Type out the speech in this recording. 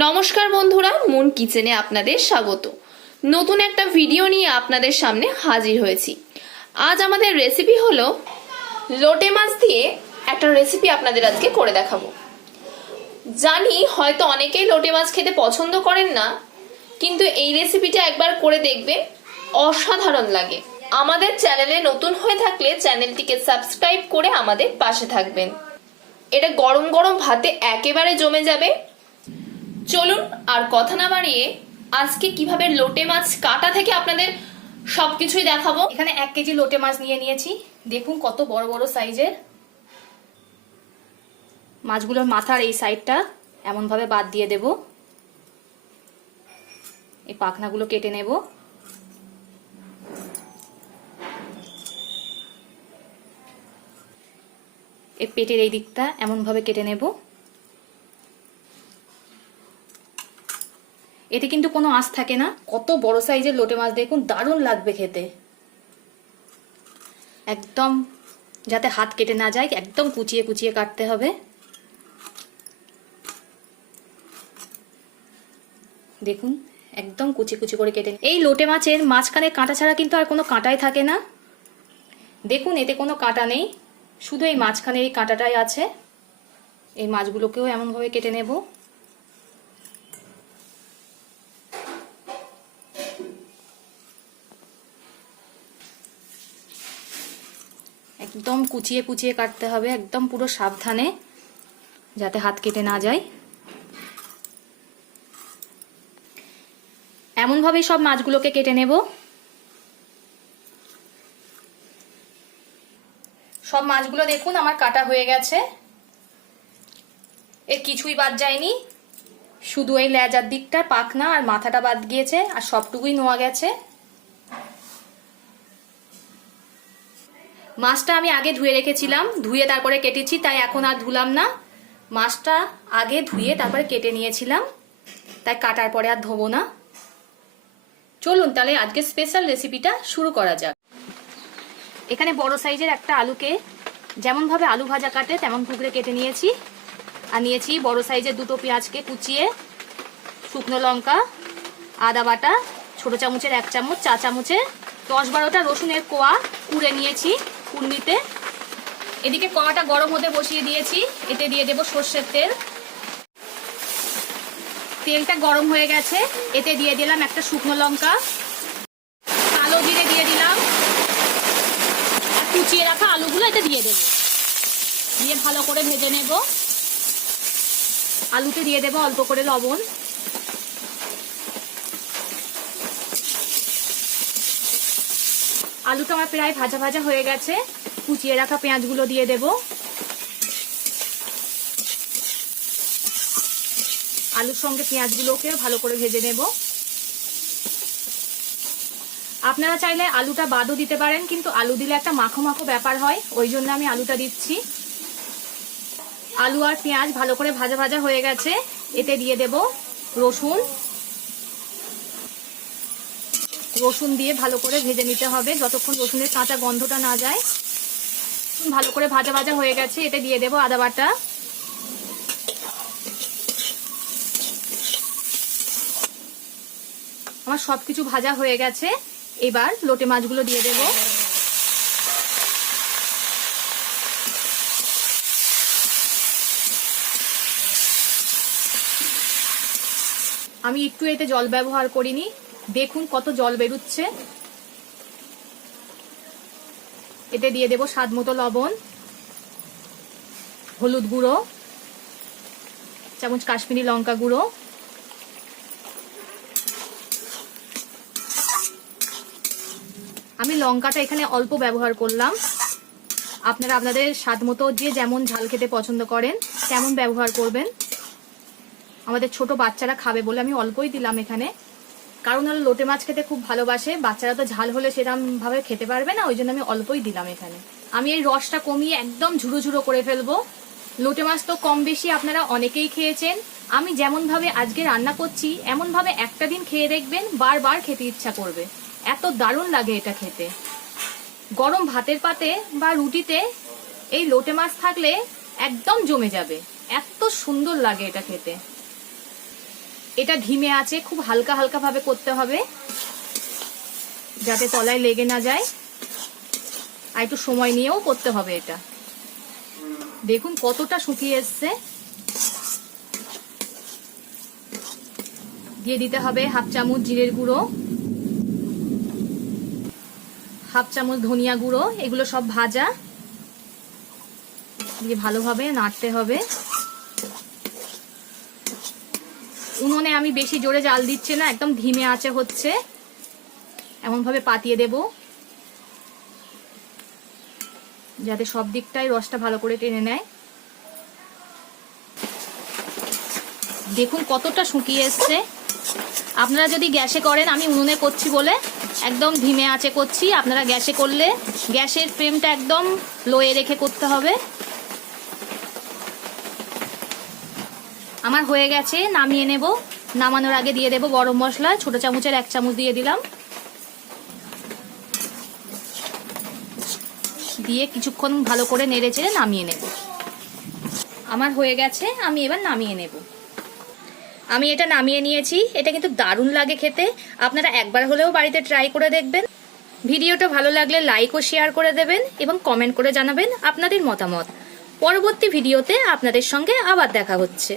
নমস্কার বন্ধুরা, মুন কিচেনে আপনাদের স্বাগত। নতুন একটা ভিডিও নিয়ে আপনাদের সামনে হাজির হয়েছি। আজ আমাদের রেসিপি হলো লোটে মাছ দিয়ে একটা রেসিপি আপনাদের আজকে করে দেখাবো। জানি হয়তো অনেকেই লোটে মাছ খেতে পছন্দ করেন না, কিন্তু এই রেসিপিটা একবার করে দেখবেন, অসাধারণ লাগে। আমাদের চ্যানেলে নতুন হয়ে থাকলে চ্যানেলটিকে সাবস্ক্রাইব করে আমাদের পাশে থাকবেন। এটা গরম গরম ভাতে একেবারে জমে যাবে চলুন আর কথা না বাড়িয়ে আজকে কীভাবে লোটে মাছ কাটা থেকে আপনাদের সবকিছুই দেখাবো। এখানে এক কেজি লোটে মাছ নিয়ে নিয়েছি। দেখুন কত বড় বড় সাইজের। মাছগুলোর মাথার এই সাইডটা এমনভাবে বাদ দিয়ে দেব। এই পাখনাগুলো কেটে নেব। এই পেটের এই দিকটা এমনভাবে কেটে নেব। এতে কিন্তু কোনো আঁশ থাকে না। কত বড় সাইজের লোটে মাছ দেখুন, দারুণ লাগবে খেতে। একদম, যাতে হাত কেটে না যায়, একদম কুচিয়ে কুচিয়ে কাটতে হবে। দেখুন, একদম কুচি কুচি করে কেটে এই লোটে মাছের মাঝখানে কাঁটা ছাড়া কিন্তু আর কোনো কাঁটাই থাকে না। দেখুন, এতে কোনো কাঁটা নেই। শুধু এই মাঝখানে এই কাঁটাটাই আছে। এই মাছগুলোকেও এমনভাবে কেটে নেব। একদম কুচিয়ে কুচিয়ে কাটতে হবে, একদম পুরো সাবধানে, যাতে হাত কেটে না যায়। এমনভাবে সব মাছগুলোকে কেটে নেব। সব মাছগুলো দেখুন, আমার কাটা হয়ে গেছে। এর কিছুই বাদ যায়নি। শুধু এই লেজার দিকটা, পাখনা আর মাথাটা বাদ গিয়েছে, আর সবটুকুই নোয়া গেছে। মাছটা আমি আগে ধুয়ে রেখেছিলাম, ধুয়ে তারপরে কেটেছি, তাই এখন আর ধুলাম না। মাছটা আগে ধুয়ে তারপরে কেটে নিয়েছিলাম, তাই কাটার পরে আর ধোবো না। চলুন তাহলে আজকে স্পেশাল রেসিপিটা শুরু করা যাক। এখানে বড় সাইজের একটা আলুকে যেমনভাবে আলু ভাজা কাটে, তেমন টুকরে কেটে নিয়েছি। আর নিয়েছি বড় সাইজের দুটো পেঁয়াজকে কুচিয়ে শুকনো লঙ্কা, আদা বাটা, ছোট চামচের এক চামচ, চা চামচের দশ বারোটা রসুনের কোয়া কুড়ে নিয়েছি। কুন্ডিতে এদিকে কড়াটা গরম হতে বসিয়ে দিয়েছি, এতে দিয়ে দেব সর্ষের তেল। তেলটা গরম হয়ে গেছে, এতে দিয়ে দিলাম একটা শুকনো লঙ্কা। কালো জিরে দিয়ে দিলাম। আর কুচিয়ে রাখা আলুগুলো এতে দিয়ে দেব। দিয়ে ভালো করে ভেজে নেব। আলুতে দিয়ে দেব অল্প করে লবণ। আলুটা আমার প্রায় ভাজা ভাজা হয়ে গেছে। কুচিয়ে রাখা পেঁয়াজগুলো দিয়ে দেব। আলুর সঙ্গে পেঁয়াজগুলোকে ভালো করে ভেজে নেব। আপনারা চাইলে আলুটা বাদও দিতে পারেন, কিন্তু আলু দিলে একটা মাখো মাখো ব্যাপার হয়, ওই জন্য আমি আলুটা দিচ্ছি। আলু আর পেঁয়াজ ভালো করে ভাজা ভাজা হয়ে গেছে, এতে দিয়ে দেব রসুন। রসুন দিয়ে ভালো করে ভেজে নিতে হবে। যতক্ষণ রসুনের কাঁচা গন্ধটা না যায়, ভালো করে ভাজা ভাজা হয়ে গেছে, এতে দিয়ে দেব আদা বাটা। আমার সব কিছু ভাজা হয়ে গেছে, এবার লোটে মাছগুলো দিয়ে দেব। আমি একটু এতে জল ব্যবহার করিনি দেখুন কত জল বেরুচ্ছে। এতে দিয়ে দেব স্বাদ মতো লবণ, হলুদ গুঁড়ো, চামচ কাশ্মীরি লঙ্কা গুঁড়ো, আমি লঙ্কাটা এখানে অল্প ব্যবহার করলাম। আপনারা আপনাদের স্বাদ মতো যে যেমন ঝাল খেতে পছন্দ করেন, তেমন ব্যবহার করবেন। আমাদের ছোট বাচ্চারা খাবে বলে আমি অল্পই দিলাম এখানে। কারণ হলো লোটে মাছ খেতে খুব ভালোবাসে, বাচ্চারা তো ঝাল হলে সেরকম ভাবে খেতে পারবে না, ওই জন্য আমি অল্পই দিলাম এখানে। আমি এই রসটা কমিয়ে একদম ঝুড়ো ঝুড়ো করে ফেলব। লোটে মাছ তো কম বেশি আপনারা অনেকেই খেয়েছেন। আমি যেমন ভাবে আজকে রান্না করছি এমন ভাবে একটা দিন খেয়ে দেখবেন বারবার খেতে ইচ্ছা করবে। এত দারুণ লাগে এটা খেতে। গরম ভাতের পাতে বা রুটিতে এই লোটে মাছ থাকলে একদম জমে যাবে। এত সুন্দর লাগে এটা খেতে। এটা ধিমে আছে, খুব হালকা হালকা ভাবে করতে হবে, যাতে তলায় লেগে না যায়। আর একটু সময় নিয়েও করতে হবে এটা। দেখুন কতটা শুকিয়ে এসছে। দিয়ে দিতে হবে হাফ চামচ জিরের গুঁড়ো, হাফ চামচ ধনিয়া গুঁড়ো, এগুলো সব ভাজা। দিয়ে ভালোভাবে নাড়তে হবে। উনুনে আমি বেশি জোরে জাল দিচ্ছি না, একদম ধিমে আঁচে হচ্ছে। এমনভাবে পাতিয়ে দেব। যাতে সব দিকটাই রসটা ভালো করে টেনে নেয়। দেখুন কতটা শুকিয়ে এসছে। আপনারা যদি গ্যাসে করেন, আমি উনুনে করছি বলে একদম ধিমে আঁচে করছি। আপনারা গ্যাসে করলে গ্যাসের ফ্লেমটা একদম লোয়ে রেখে করতে হবে। আমার হয়ে গেছে, নামিয়ে নেব। নামানোর আগে দিয়ে দেব গরম মশলা, ছোট চামচের এক চামচ দিয়ে দিলাম। দিয়ে কিছুক্ষণ ভালো করে নেড়ে চেড়ে নামিয়ে নেব। আমার হয়ে গেছে, আমি এবার নামিয়ে নেব। আমি এটা নামিয়ে নিয়েছি, এটা কিন্তু দারুণ লাগে খেতে। আপনারা একবার হলেও বাড়িতে ট্রাই করে দেখবেন। ভিডিওটা ভালো লাগলে লাইক ও শেয়ার করে দেবেন এবং কমেন্ট করে জানাবেন আপনাদের মতামত। পরবর্তী ভিডিওতে আপনাদের সঙ্গে আবার দেখা হচ্ছে।